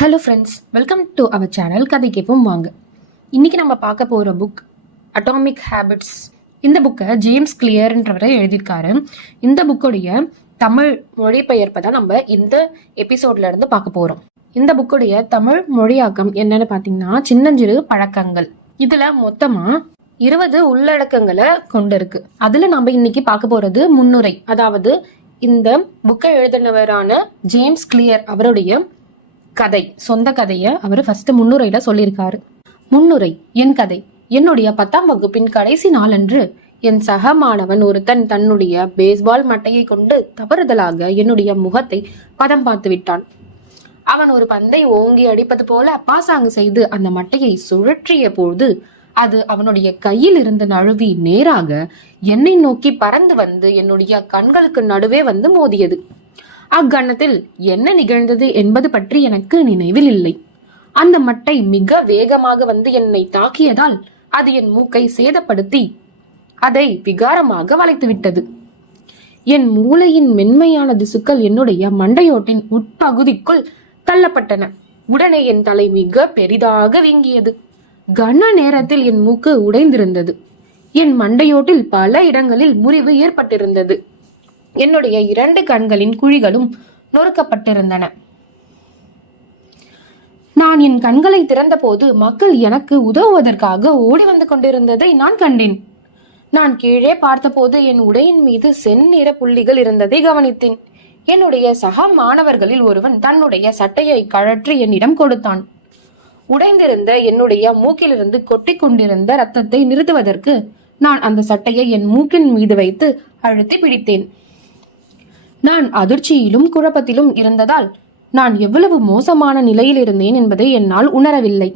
Hello friends, welcome to our channel கதை கேட்போம் வாங்க. இன்னைக்கு நம்ம பார்க்க போகிற புக் அட்டாமிக் ஹேபிட்ஸ். இந்த புக்கை ஜேம்ஸ் கிளியர்ன்றவரை எழுதியிருக்காரு. இந்த புக்குடைய தமிழ் மொழிபெயர்ப்பை தான் நம்ம இந்த எபிசோட்ல இருந்து பார்க்க போகிறோம். இந்த புக்குடைய தமிழ் மொழியாக்கம் என்னன்னு பார்த்தீங்கன்னா சின்னஞ்சிறு பழக்கங்கள். இதில் மொத்தமாக 20 உள்ளடக்கங்களை கொண்டு இருக்கு. அதில் நம்ம இன்னைக்கு பார்க்க போகிறது முன்னுரை. அதாவது இந்த புக்கை எழுதினவரான ஜேம்ஸ் கிளியர் அவருடைய கதை, சொந்த கதையை அவர் ஃபர்ஸ்ட் முன்னுரையில சொல்லியிருக்காரு. முன்னுரை. என் கதை. என்னுடைய 10ஆம் வகுப்பின் கடைசி நாளன்று என் சக மாணவன் ஒருத்தன் தன்னுடைய பேஸ்பால் மட்டையை கொண்டு தவறுதலாக என்னுடைய முகத்தை பதம் பார்த்து விட்டான். அவன் ஒரு பந்தை ஓங்கி அடிப்பது போல பாசாங்கு செய்து அந்த மட்டையை சுழற்றிய போது அது அவனுடைய கையில் இருந்து நழுவி நேராக என்னை நோக்கி பறந்து வந்து என்னுடைய கண்களுக்கு நடுவே வந்து மோதியது. அக்கணத்தில் என்ன நிகழ்ந்தது என்பது பற்றி எனக்கு நினைவில் இல்லை. அந்த மட்டை மிக வேகமாக வந்து என்னை தாக்கியதால் அது என் மூக்கை சேதப்படுத்தி அதை விகாரமாக வளைத்து விட்டது. என் மூளையின் மென்மையான திசுக்கள் என்னுடைய மண்டையோட்டின் உட்பகுதிக்குள் தள்ளப்பட்டன. உடனே என் தலை மிக பெரிதாக வீங்கியது. கன நேரத்தில் என் மூக்கு உடைந்திருந்தது. என் மண்டையோட்டில் பல இடங்களில் முறிவு ஏற்பட்டிருந்தது. என்னுடைய 2 கண்களின் குழிகளும் நொறுக்கப்பட்டிருந்தன. நான் என் கண்களை திறந்த போது மக்கள் எனக்கு உதவுவதற்காக ஓடி வந்து கொண்டிருந்ததை நான் கண்டேன். நான் கீழே பார்த்தபோது என் உடையின் மீது செந்நிற புள்ளிகள் இருந்ததை கவனித்தேன். என்னுடைய சக மாணவர்களில் ஒருவன் தன்னுடைய சட்டையை கழற்றி என்னிடம் கொடுத்தான். உடைந்திருந்த என்னுடைய மூக்கிலிருந்து கொட்டி கொண்டிருந்த ரத்தத்தை நிறுத்துவதற்கு நான் அந்த சட்டையை என் மூக்கின் மீது வைத்து அழுத்தி பிடித்தேன். நான் அதிர்ச்சியிலும் குழப்பத்திலும் இருந்ததால் நான் எவ்வளவு மோசமான நிலையில் இருந்தேன் என்பதை என்னால் உணரவில்லை.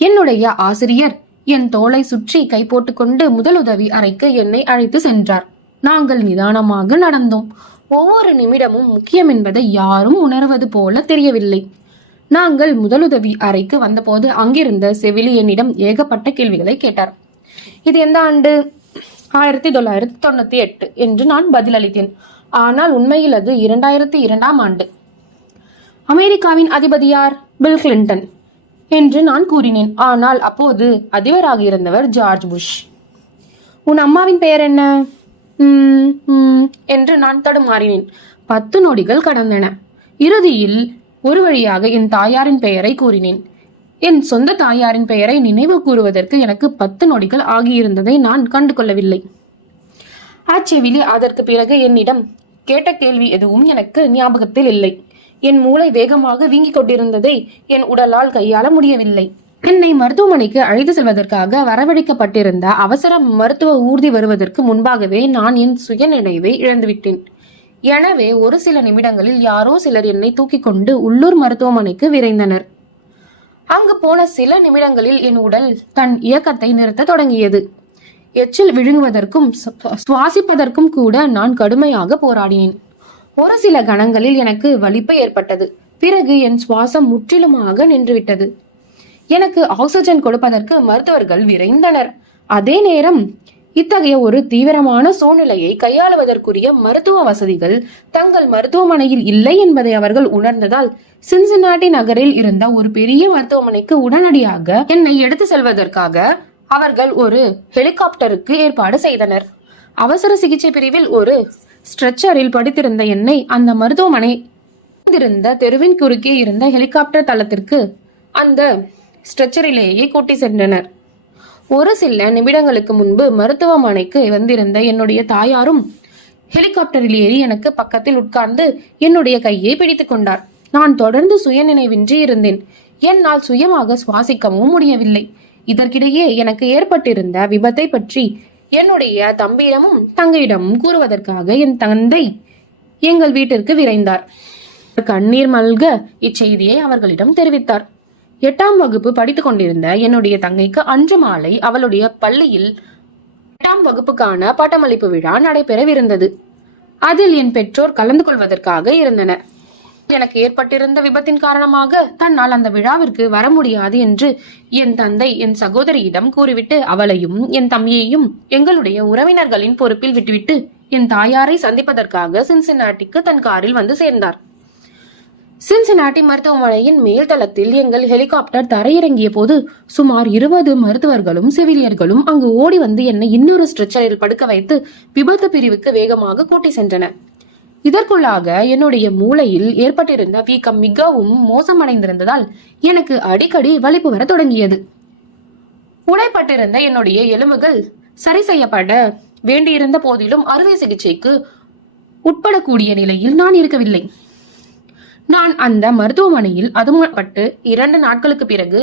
என்னுடைய ஆசிரியர் என் தோளை சுற்றி கை போட்டுக்கொண்டு முதலுதவி அறைக்கு என்னை அழைத்து சென்றார். நாங்கள் நிதானமாக நடந்தோம். ஒவ்வொரு நிமிடமும் முக்கியம் என்பதை யாரும் உணர்வது போல தெரியவில்லை. நாங்கள் முதலுதவி அறைக்கு வந்தபோது அங்கிருந்த செவிலி என்னிடம் ஏகப்பட்ட கேள்விகளை கேட்டார். இது எந்த ஆண்டு? 1998 என்று நான் பதிலளித்தேன். ஆனால் உண்மையில் அது 2002ஆம் ஆண்டு. அமெரிக்காவின் அதிபதி யார்? பில் கிளின்டன் என்று நான் கூறினேன். ஆனால் அப்போது அதிபராக இருந்தவர் ஜார்ஜ் புஷ். உன் அம்மாவின் பெயர் என்ன? என்று நான் தடுமாறினேன். 10 நொடிகள் கடந்தன. இறுதியில் ஒரு வழியாக என் தாயாரின் பெயரை கூறினேன். என் சொந்த தாயாரின் பெயரை நினைவு கூறுவதற்கு எனக்கு 10 நொடிகள் ஆகியிருந்ததை நான் கண்டு கொள்ளவில்லை. அச்செவிலி அதற்கு பிறகு என்னிடம் கேட்ட கேள்வி எதுவும் எனக்கு ஞாபகத்தில் இல்லை. என் மூளை வேகமாக வீங்கிக் கொண்டிருந்ததை என் உடலால் கையாள முடியவில்லை. என்னை மருத்துவமனைக்கு அழைத்து செல்வதற்காக வரவழைக்கப்பட்டிருந்த அவசர மருத்துவ ஊர்தி வருவதற்கு முன்பாகவே நான் என் சுயநினைவை இழந்துவிட்டேன். எனவே ஒரு சில நிமிடங்களில் யாரோ சிலர் என்னை தூக்கி கொண்டு உள்ளூர் மருத்துவமனைக்கு விரைந்தனர். அங்கு போன சில நிமிடங்களில் என் உடல் தன் இயக்கத்தை நிறுத்த தொடங்கியது. எச்சில் விழுங்குவதற்கும் சுவாசிப்பதற்கும் கூட நான் கடுமையாக போராடினேன். ஒரு சில கணங்களில் எனக்கு வலிப்பு ஏற்பட்டது. பிறகு என் சுவாசம் முற்றிலுமாக நின்றுவிட்டது. எனக்கு ஆக்சிஜன் கொடுப்பதற்கு மருத்துவர்கள் விரைந்தனர். அதே நேரம் இத்தகைய ஒரு தீவிரமான சூழ்நிலையை கையாளுவதற்குரிய மருத்துவ வசதிகள் தங்கள் மருத்துவமனையில் இல்லை என்பதை அவர்கள் உணர்ந்ததால் சின்சினாட்டி நகரில் இருந்த ஒரு பெரிய மருத்துவமனைக்கு உடனடியாக என்னை எடுத்து செல்வதற்காக அவர்கள் ஒரு ஹெலிகாப்டருக்கு ஏற்பாடு செய்தனர். அவசர சிகிச்சை பிரிவில் ஒரு ஸ்ட்ரெச்சரில் படுத்திருந்த என்னை அந்த மருத்துவமனை இருந்த தெருவின் குறுக்கே இருந்த ஹெலிகாப்டர் தளத்திற்கு அந்த ஸ்ட்ரெச்சரிலேயே கூட்டி சென்றனர். ஒரு சில நிமிடங்களுக்கு முன்பு மருத்துவமனைக்கு வந்திருந்த என்னுடைய தாயாரும் ஹெலிகாப்டரில் ஏறி எனக்கு பக்கத்தில் உட்கார்ந்து என்னுடைய கையை பிடித்துக் கொண்டார். நான் தொடர்ந்து சுயநினைவின்றி இருந்தேன். என்னால் சுயமாக சுவாசிக்கவும் முடியவில்லை. இதற்கிடையே எனக்கு ஏற்பட்டிருந்த விபத்தை பற்றி என்னுடைய தம்பியிடமும் தங்கையிடமும் கூறுவதற்காக என் தந்தை எங்கள் வீட்டிற்கு விரைந்தார். கண்ணீர் மல்க இச்செய்தியை அவர்களிடம் தெரிவித்தார். 8ஆம் வகுப்பு படித்துக் கொண்டிருந்த என்னுடைய தங்கைக்கு அன்று மாலை அவளுடைய பள்ளியில் 8ஆம் வகுப்புக்கான பட்டமளிப்பு விழா நடைபெறவிருந்தது. அதில் என் பெற்றோர் கலந்து கொள்வதற்காக இருந்தனர். எனக்கு ஏற்பட்டிருந்த விபத்தின் காரணமாக தன்னால் அந்த விழாவிற்கு வர முடியாது என்று என் தந்தை என் சகோதரியிடம் கூறிவிட்டு அவளையும் என் தம்பியையும் எங்களுடைய உறவினர்களின் பொறுப்பில் விட்டுவிட்டு என் தாயாரை சந்திப்பதற்காக சின்சினாட்டிக்கு தன் காரில் வந்து சேர்ந்தார். சின்சினாட்டி மருத்துவமனையின் மேல்தளத்தில் எங்கள் ஹெலிகாப்டர் தரையிறங்கிய போது சுமார் 20 மருத்துவர்களும் செவிலியர்களும் அங்கு ஓடி வந்து என்னை இன்னொரு ஸ்ட்ரெச்சரில் படுக்க வைத்து விபத்து பிரிவுக்கு வேகமாக கூட்டி சென்றனர். இதற்குள்ளாக என்னுடைய மூளையில் ஏற்பட்டிருந்த வீக்கம் மிகவும் மோசமடைந்திருந்ததால் எனக்கு அடிக்கடி வலிப்பு வர தொடங்கியது. உடைப்பட்டிருந்த என்னுடைய எலும்புகள் சரி செய்யப்பட வேண்டியிருந்த போதிலும் அறுவை சிகிச்சைக்கு உட்படக்கூடிய நிலையில் நான் இருக்கவில்லை. நான் அந்த மருத்துவமனையில் அதுமப்பட்டு 2 நாட்களுக்கு பிறகு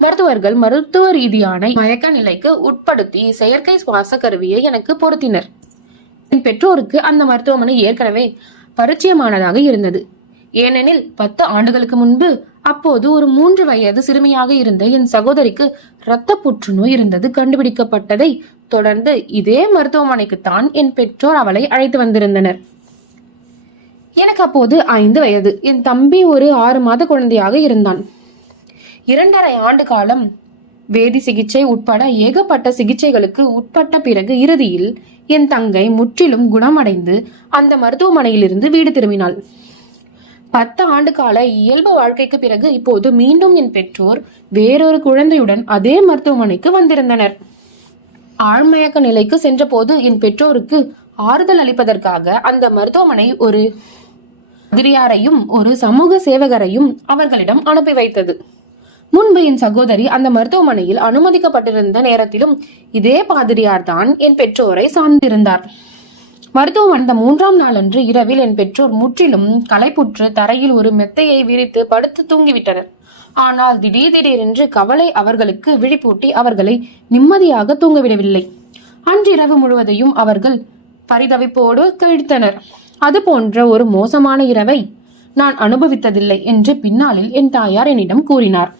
மருத்துவர்கள் மருத்துவ ரீதியான மயக்க நிலைக்கு உட்படுத்தி செயற்கை சுவாச கருவியை எனக்கு பொருத்தினர். என் பெற்றோருக்கு அந்த மருத்துவமனை ஏற்கனவே பரிச்சயமானதாக இருந்தது. ஏனெனில் 10 ஆண்டுகளுக்கு முன்பு அப்போது ஒரு 3 வயது சிறுமியாக இருந்த என் சகோதரிக்கு இரத்த புற்றுநோய் இருந்தது கண்டுபிடிக்கப்பட்டதை தொடர்ந்து இதே மருத்துவமனைக்குத்தான் என் பெற்றோர் அவளை அழைத்து வந்திருந்தனர். எனக்கு அப்போது 5 வயது. என் தம்பி ஒரு 6 மாத குழந்தையாக இருந்தான். 2.5 ஆண்டு காலம் வேதி சிகிச்சை உட்பட ஏகப்பட்ட சிகிச்சைகளுக்கு உட்பட்ட பிறகு இறுதியில் என் தங்கை முற்றிலும் குணமடைந்து அந்த மருத்துவமனையிலிருந்து வீடு திரும்பினாள். 10 ஆண்டு கால இயல்பு வாழ்க்கைக்கு பிறகு இப்போது மீண்டும் என் பெற்றோர் வேறொரு குழந்தையுடன் அதே மருத்துவமனைக்கு வந்திருந்தனர். ஆழ்மயக்க நிலைக்கு சென்ற போது என் பெற்றோருக்கு ஆறுதல் அளிப்பதற்காக அந்த மருத்துவமனை ஒரு பாதிரியாரையும் ஒரு சமூக சேவகரையும் அவர்களிடம் அனுப்பி வைத்தது. முன்பு என் சகோதரி அந்த மருத்துவமனையில் அனுமதிக்கப்பட்டிருந்த நேரத்திலும் இதே பாதிரியார் தான் என் பெற்றோரை சார்ந்திருந்தார். மருத்துவமனை 3ஆம் நாளன்று இரவில் என் பெற்றோர் முற்றிலும் களைப்புற்று தரையில் ஒரு மெத்தையை விரித்து படுத்து தூங்கிவிட்டனர். ஆனால் திடீரென்று கவலை அவர்களுக்கு விழிப்பூட்டி அவர்களை நிம்மதியாக தூங்கவிடவில்லை. அன்றிரவு முழுவதையும் அவர்கள் பரிதவிப்போடு கழித்தனர். அது போன்ற ஒரு மோசமான இரவை நான் அனுபவித்ததில்லை என்று பின்னாளில் என் தாயார் என்னிடம் கூறினார்.